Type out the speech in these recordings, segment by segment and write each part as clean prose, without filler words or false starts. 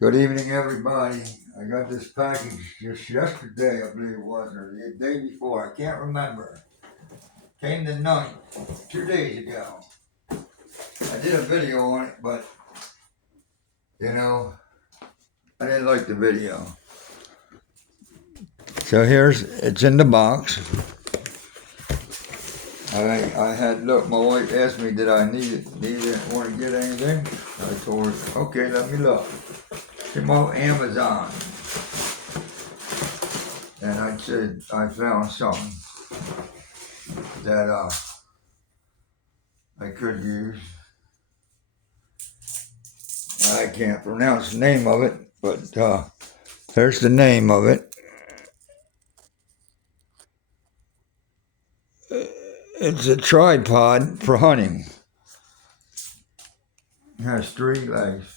Good evening, everybody. I got this package just yesterday, I believe it was, or the day before. I can't remember. Came the night, 2 days ago. I did a video on it, but you know, I didn't like the video. So it's in the box. I had look. My wife asked me, did I need it, want to get anything? I told her, okay, let me look. Came off Amazon, and I said I found something that I could use. I can't pronounce the name of it, but there's the name of it. It's a tripod for hunting. It has 3 legs.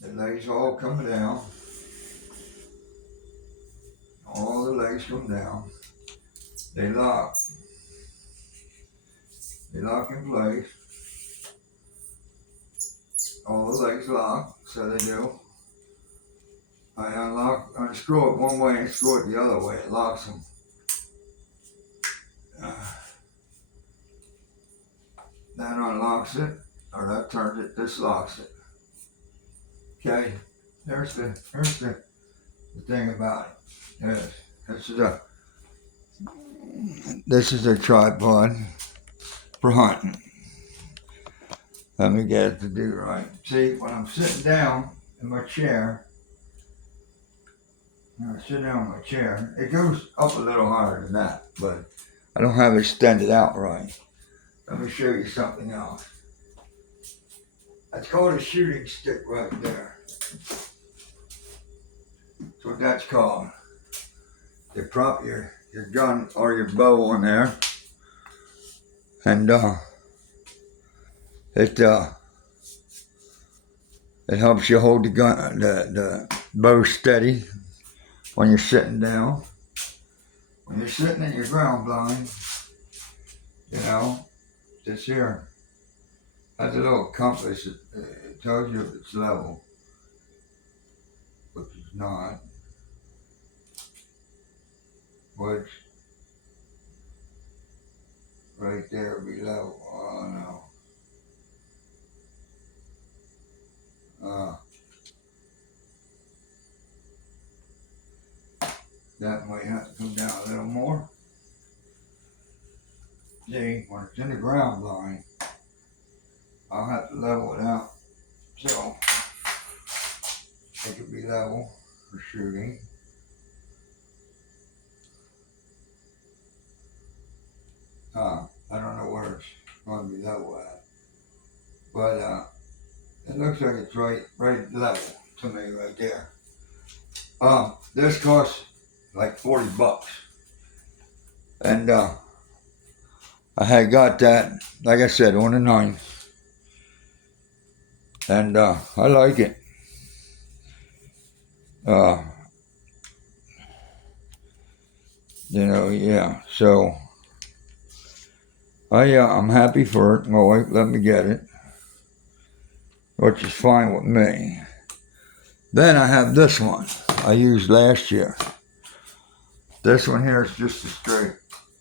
The legs all come down. All the legs come down. They lock. They lock in place. All the legs lock, so they do. I unscrew it one way and screw it the other way. It locks them. That unlocks it, or that turns it. This locks it. Okay, there's the thing about it. Yes, this is a tripod for hunting. Let me get it to do right. See, when I'm sitting down in my chair, it goes up a little higher than that, but I don't have it extended out right. Let me show you something else. That's called a shooting stick right there. That's what that's called. You prop your gun or your bow on there, and it helps you hold the bow steady when you're sitting down. When you're sitting in your ground blind, this here has a little compass. It tells you if it's level, which is not. Which right there would be level. Oh no. That might have to come down a little more. See, when it's in the ground blind, I'll have to level it out so it could be level for shooting. I don't know where it's going to be level at, but it looks like it's right level to me right there. This costs like $40, and I had got that, like I said, on the 9th, and I like it. Yeah. So I'm happy for it. My wife let me get it, which is fine with me. Then I have this one I used last year. This one here is just a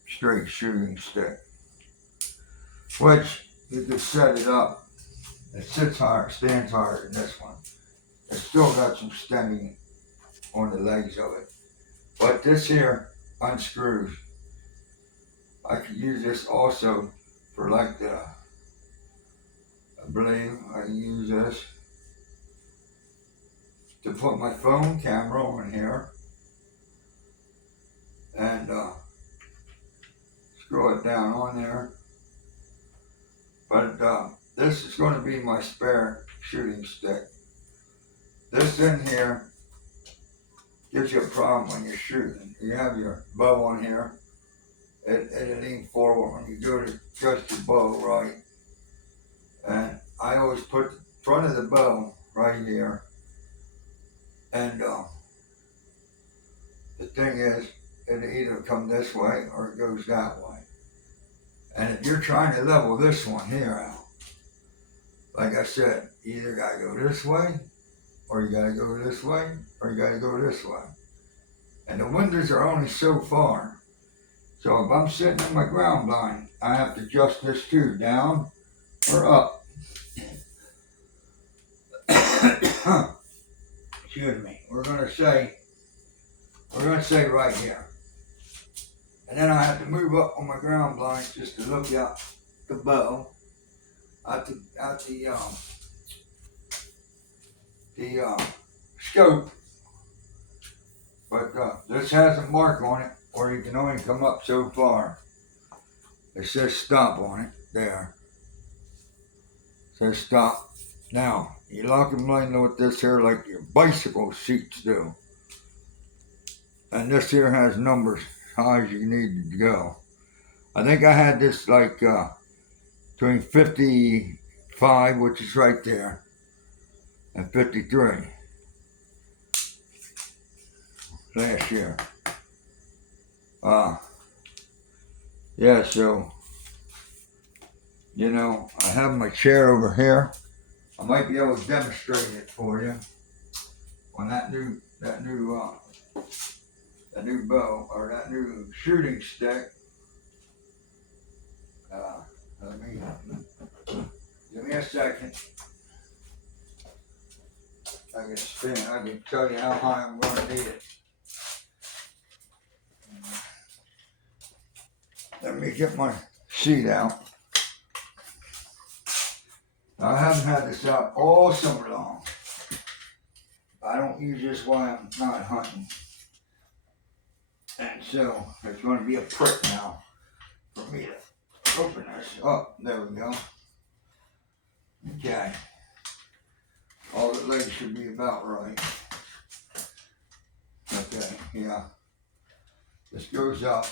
straight shooting stick, which you could set it up. It sits higher, stands higher than this one. It's still got some stemming on the legs of it, but this here unscrews. I could use this also for I believe I can use this to put my phone camera on here and screw it down on there. But this is going to be my spare shooting stick. This in here gives you a problem when you're shooting. You have your bow on here. It leans forward when you go to adjust your bow right. And I always put the front of the bow right here. And the thing is, it'll either come this way or it goes that way. And if you're trying to level this one here out, like I said, You either gotta go this way, or you gotta go this way, or you gotta go this way. And the windows are only so far. So if I'm sitting in my ground blind, I have to adjust this too, down or up. Excuse me. We're gonna say right here. And then I have to move up on my ground blind just to look out the bow, out the scope. But this has a mark on it where you can only come up so far. It says stop on it there. It says stop. Now you lock and line with this here like your bicycle seats do. And this here has numbers as high as you need to go. I think I had this like between 55, which is right there, and 53 last year. Yeah, so I have my chair over here. I might be able to demonstrate it for you on that new bow or that new shooting stick. Give me a second. I can spin. I can tell you how high I'm going to need it. Let me get my sheet out. Now, I haven't had this out all summer long. I don't use this while I'm not hunting. And so it's going to be a prick now for me to open this up. There we go. Okay. All the legs should be about right. Okay, yeah. This goes up.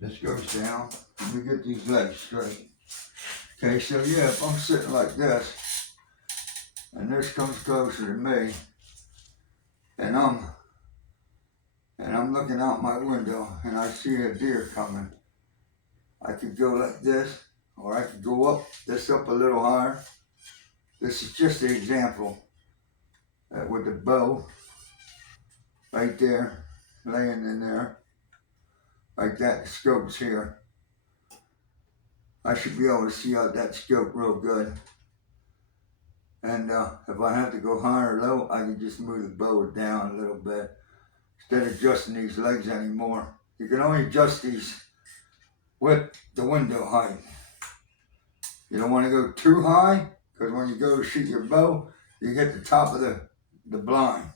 This goes down. Let me get these legs straight. Okay, so yeah, if I'm sitting like this, and this comes closer to me, and I'm looking out my window, and I see a deer coming, I could go like this, or I could go up a little higher. This is just an example with the bow right there, laying in there, like that. The scope's here. I should be able to see out that scope real good. And if I have to go high or low, I can just move the bow down a little bit instead of adjusting these legs anymore. You can only adjust these with the window height. You don't want to go too high, because when you go to shoot your bow, you hit the top of the blind.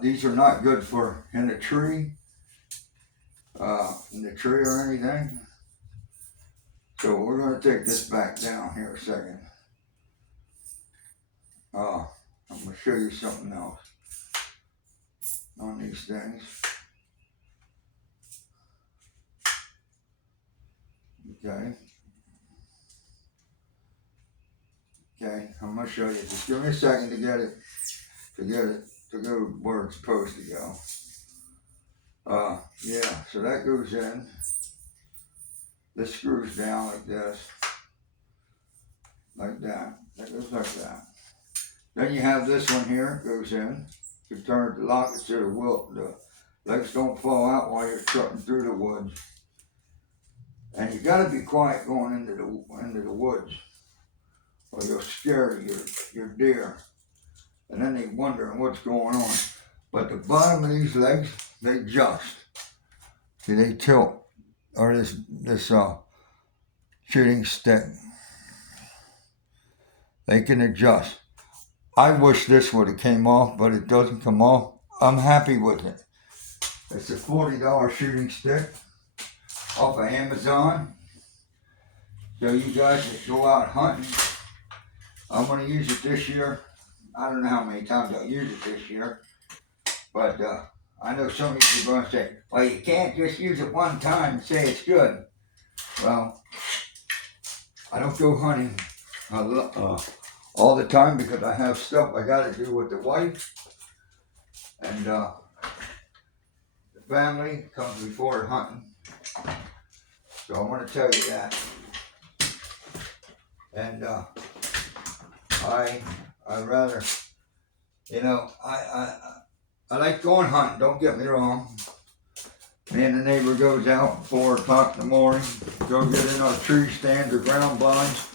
These are not good for in the tree or anything. So we're going to take this back down here a second. I'm going to show you something else on these things. Okay, I'm going to show you. Just give me a second to get it to go where it's supposed to go. Yeah, so that goes in. This screws down like this. Like that. That goes like that. Then you have this one here, goes in. You turn it, lock it so the legs don't fall out while you're cutting through the woods. And you gotta be quiet going into the woods, or you'll scare your deer. And then they wondering what's going on. But the bottom of these legs, they adjust. See, they tilt. Or this shooting stick. They can adjust. I wish this would have came off, but it doesn't come off. I'm happy with it. It's a $40 shooting stick off of Amazon. So you guys that go out hunting, I'm going to use it this year. I don't know how many times I'll use it this year, but I know some of you are going to say, well, you can't just use it one time and say it's good. Well, I don't go hunting all the time because I have stuff I got to do with the wife, and the family comes before hunting. So I want to tell you that. And I rather, you know, I like going hunting, don't get me wrong. Me and the neighbor goes out 4 o'clock in the morning, go get in our tree stands or ground blinds.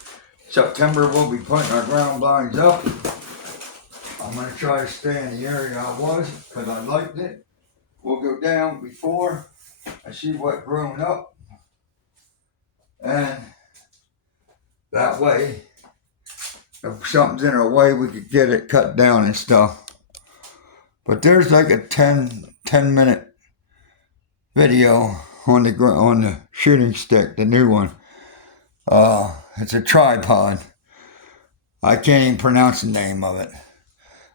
September we'll be putting our ground blinds up. I'm gonna try to stay in the area I was, because I liked it. We'll go down before I see what grown up. And that way, if something's in our way, we could get it cut down and stuff. But there's like a 10 minute video on the shooting stick, the new one. It's a tripod. I can't even pronounce the name of it.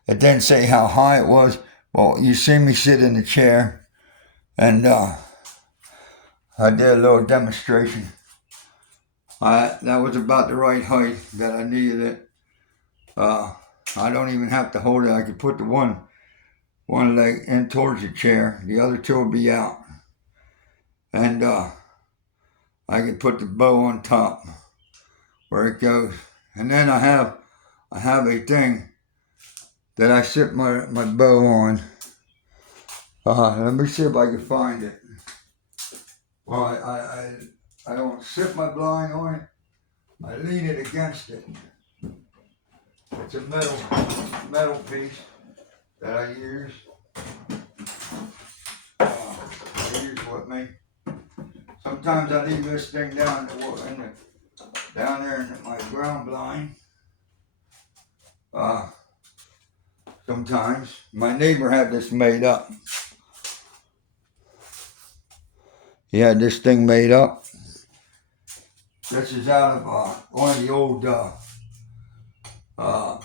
It didn't say how high it was. Well, you see me sit in the chair, and I did a little demonstration. That was about the right height that I needed it. I don't even have to hold it. I could put the one leg in towards the chair. The other two will be out. And I can put the bow on top where it goes. And then I have a thing that I sit my bow on. Let me see if I can find it. Well, I don't sit my blind on it. I lean it against it. It's a metal piece that I use. I use with me. Sometimes I leave this thing down there in my ground blind. Sometimes my neighbor had this made up. He had this thing made up. This is out of one of the old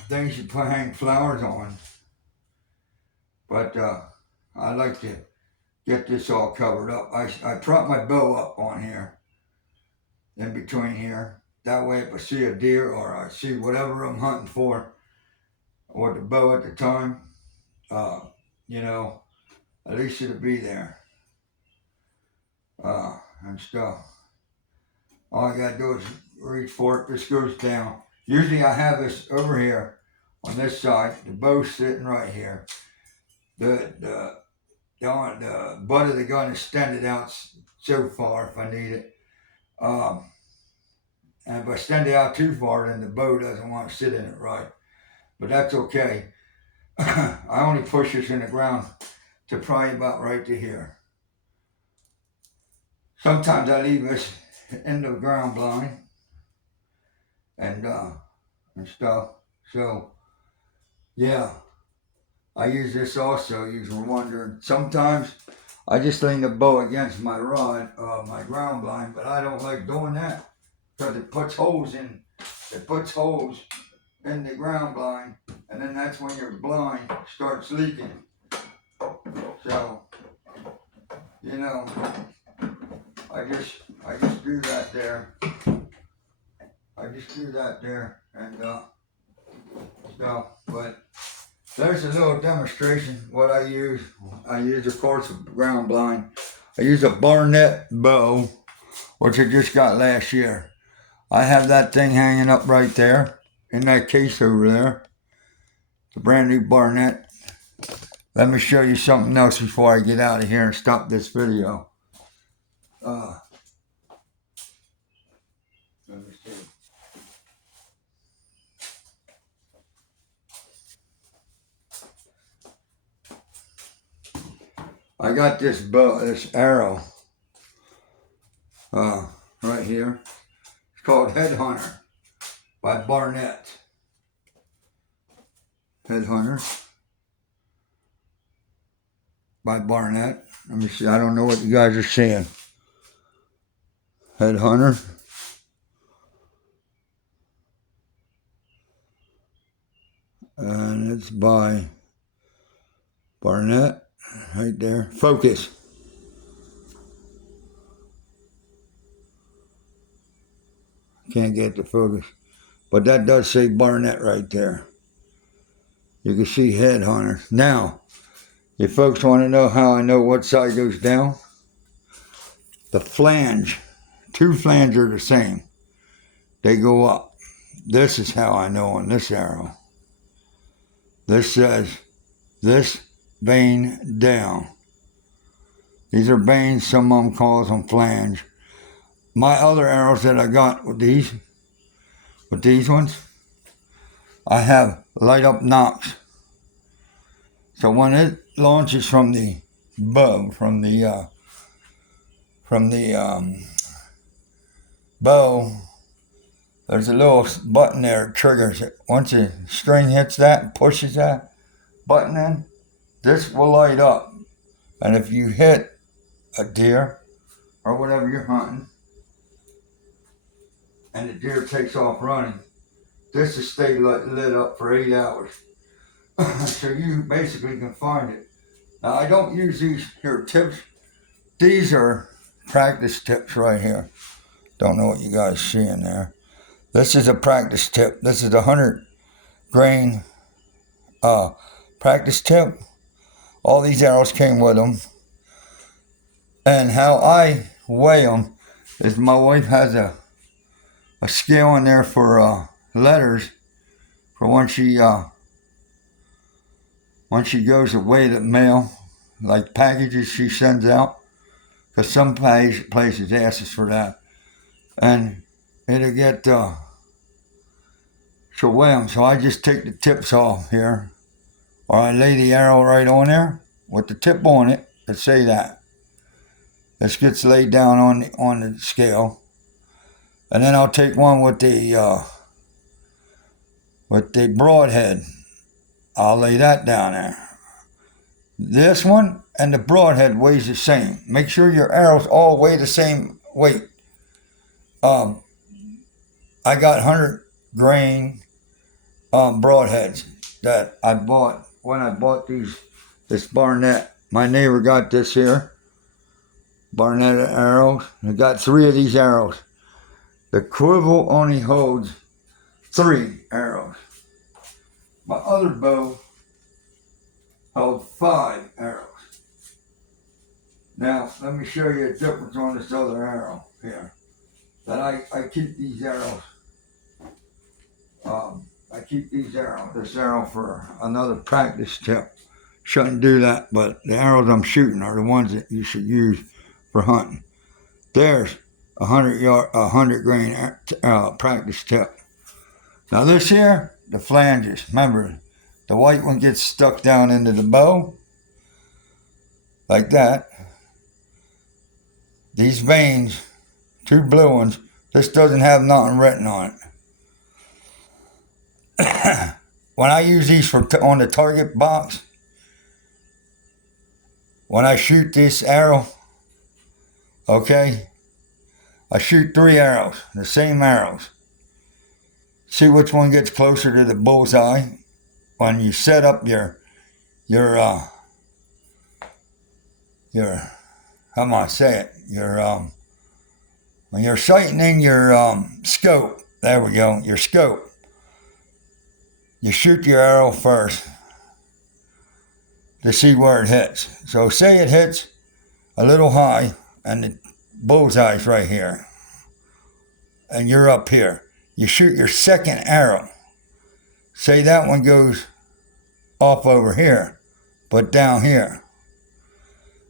things you hang flowers on. But I like to get this all covered up. I prop my bow up on here, in between here. That way if I see a deer or I see whatever I'm hunting for, with the bow at the time, you know, at least it'll be there. And stuff. All I gotta do is reach for it. This goes down. Usually I have this over here on this side. The bow's sitting right here. The butt of the gun is extended out so far if I need it. And if I extend it out too far, then the bow doesn't want to sit in it right. But that's okay. I only push this in the ground to probably about right to here. Sometimes I leave this in the ground blind and stuff. So yeah, I use this also. You were wondering. Sometimes I just lean the bow against my rod, my ground blind, but I don't like doing that because it puts holes in the ground blind, and then that's when your blind starts leaking. So, you know, I just do that there. I just do that there and stuff. But there's a little demonstration what I use. I use, of course, a ground blind. I use a Barnett bow, which I just got last year. I have that thing hanging up right there in that case over there. It's a brand new Barnett. Let me show you something else before I get out of here and stop this video. Let me see. I got this bow, this arrow, right here. It's called Headhunter by Barnett. Headhunter by Barnett. Let me see. I don't know what you guys are seeing. Headhunter. And it's by Barnett. Right there. Focus. Can't get the focus. But that does say Barnett right there. You can see Headhunter. Now, if folks want to know how I know what side goes down, the flange, 2 flanges are the same. They go up. this is how I know on this arrow. This says, this vein down. These are veins, some of them calls them flange. My other arrows that I got with these ones, I have light up nocks. So when it launches from the bow, bow, there's a little button there that triggers it. Once the string hits that and pushes that button in, this will light up. And if you hit a deer or whatever you're hunting, and the deer takes off running, this will stay lit up for 8 hours. So you basically can find it. Now I don't use these here tips. These are practice tips right here. Don't know what you guys see in there. This is a practice tip. This is a 100 grain practice tip. All these arrows came with them. And how I weigh them is my wife has a scale in there for letters for when she goes to weigh the mail, like packages she sends out, because some places ask us for that, and it'll get she'll weigh them. So I just take the tips off here, or I lay the arrow right on there with the tip on it and say that. This gets laid down on the scale, and then I'll take one with the broadhead. I'll lay that down there. This one and the broadhead weighs the same. Make sure your arrows all weigh the same weight. I got 100 grain broadheads that I bought when I bought this Barnett. My neighbor got this here, Barnett arrows. I got 3 of these arrows. The quiver only holds 3 arrows. My other bow held 5 arrows. Now, let me show you a difference on this other arrow here. That I keep these arrows. This arrow for another practice tip. Shouldn't do that, but the arrows I'm shooting are the ones that you should use for hunting. There's a 100 grain practice tip. Now this here, the flanges. Remember, the white one gets stuck down into the bow, like that. These veins, 2 blue ones, this doesn't have nothing written on it. When I use these on the target box, when I shoot this arrow, okay, I shoot 3 arrows, the same arrows. See which one gets closer to the bullseye. When you set up your how am I say it? When you're sighting in your scope, there we go, your scope. You shoot your arrow first to see where it hits. So say it hits a little high and the bullseye's right here, and you're up here. You shoot your second arrow. Say that one goes off over here, but down here.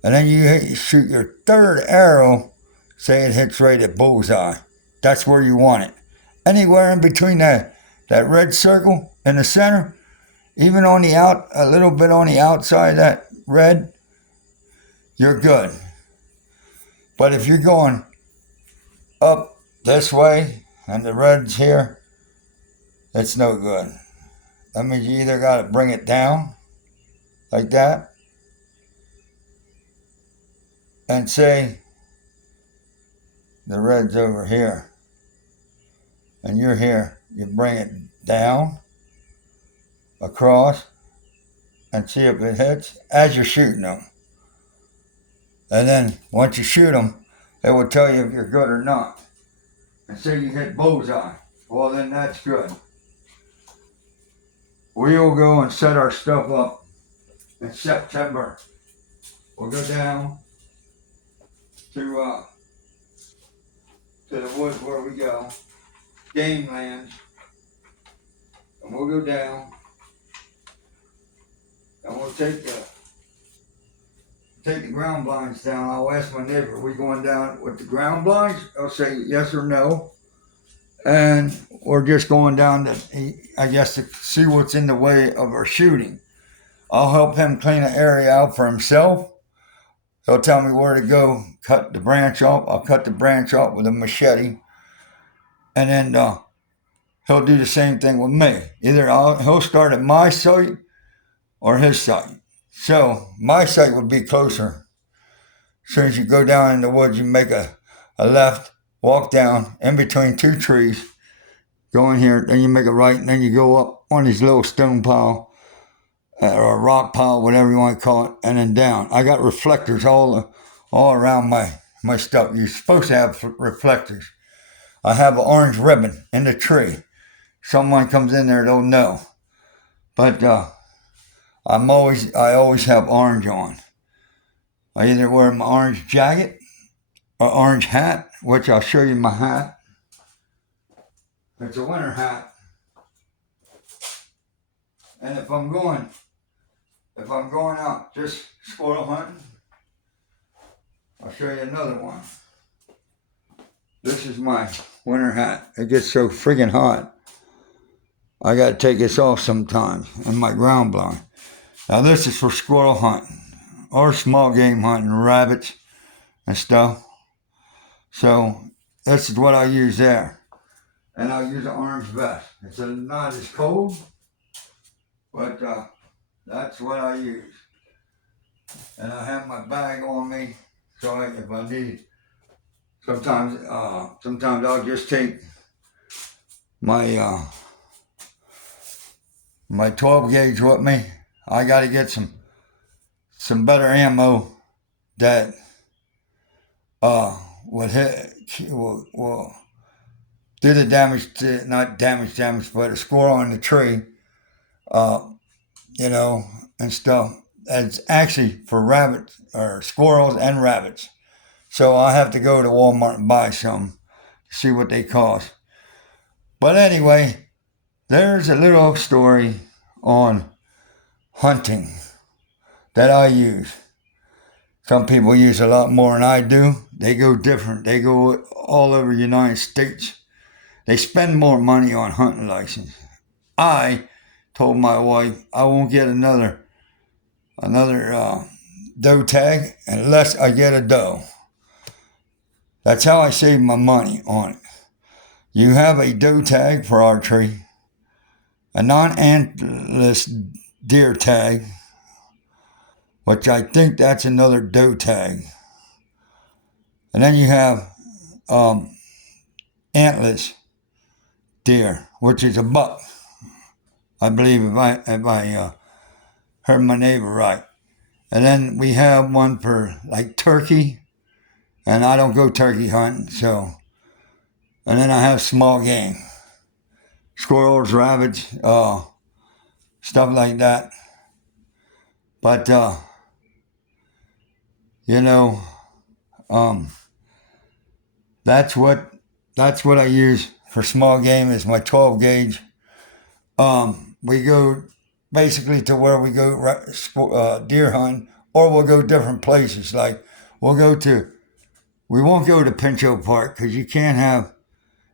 And then you shoot your third arrow, say it hits right at bullseye. That's where you want it. Anywhere in between that red circle in the center, even on the a little bit on the outside of that red, you're good. But if you're going up this way and the red's here, it's no good. That means you either got to bring it down like that and say the red's over here and you're here. You bring it down, across, and see if it hits as you're shooting them. And then once you shoot them, it will tell you if you're good or not. And say you hit bullseye, well then that's good. We'll go and set our stuff up in September. We'll go down to the woods where we go, game lands, And we'll go down. And we'll take the ground blinds down. I'll ask my neighbor, are we going down with the ground blinds? I'll say yes or no. And we're just going down to, I guess, to see what's in the way of our shooting. I'll help him clean an area out for himself. He'll tell me where to go, cut the branch off. I'll cut the branch off with a machete. And then he'll do the same thing with me. Either he'll start at my site or his site. So my site would be closer. As soon as you go down in the woods, you make a left, walk down in between two trees, go in here, then you make a right, and then you go up on this little stone pile or a rock pile, whatever you want to call it, and then down. I got reflectors all around my stuff. You're supposed to have reflectors. I have an orange ribbon in the tree. Someone comes in there, they'll know. But I always have orange on. I either wear my orange jacket or orange hat, which I'll show you my hat. It's a winter hat. And if I'm going out just squirrel hunting, I'll show you another one. This is my winter hat. It gets so friggin' hot. I gotta take this off sometimes in my ground blind. Now this is for squirrel hunting or small game hunting, rabbits and stuff. So this is what I use there. And I'll use an orange vest. It's not as cold, but that's what I use. And I have my bag on me, so if I need, sometimes I'll just take my my 12 gauge with me. I got to get some better ammo that will do the damage to, not damage, but a squirrel in the tree, and stuff. It's actually for rabbits or squirrels and rabbits. So I have to go to Walmart and buy some to see what they cost. But anyway, there's a little story on hunting that I use. Some people use a lot more than I do. They go different. They go all over the United States. They spend more money on hunting license. I told my wife I won't get another doe tag unless I get a doe. That's how I save my money on it. You have a doe tag for archery, a non-antlerless deer tag, which I think that's another doe tag. And then you have antlerless deer, which is a buck. I believe if I heard my neighbor right. And then we have one for like turkey, and I don't go turkey hunting, so. And then I have small game, squirrels, rabbits, stuff like that. But that's what I use for small game is my 12 gauge. We go basically to where we go deer hunting, or we'll go different places. Like we won't go to Pinchot Park because you can have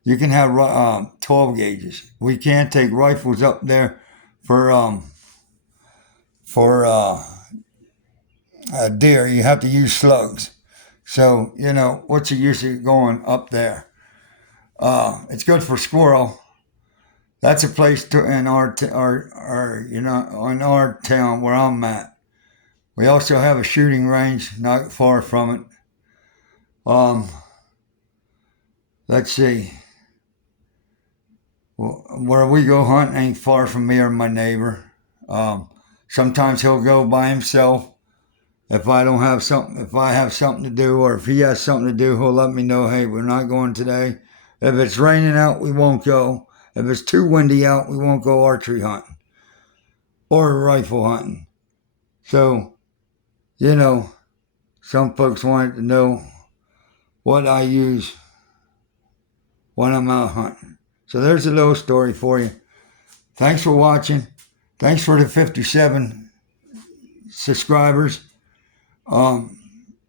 12 gauges. We can't take rifles up there for deer. You have to use slugs. So what's the use of going up there? It's good for squirrel. That's a place in our town where I'm at. We also have a shooting range not far from it. Let's see. Well, where we go hunting ain't far from me or my neighbor. Sometimes he'll go by himself. If I have something to do, or if he has something to do, he'll let me know, hey, we're not going today. If it's raining out, we won't go. If it's too windy out, we won't go archery hunting or rifle hunting. So, some folks wanted to know what I use when I'm out hunting. So there's a little story for you. Thanks for watching. Thanks for the 57 subscribers.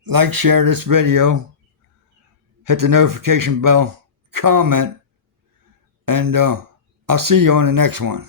Like, share this video. Hit the notification bell. Comment. And I'll see you on the next one.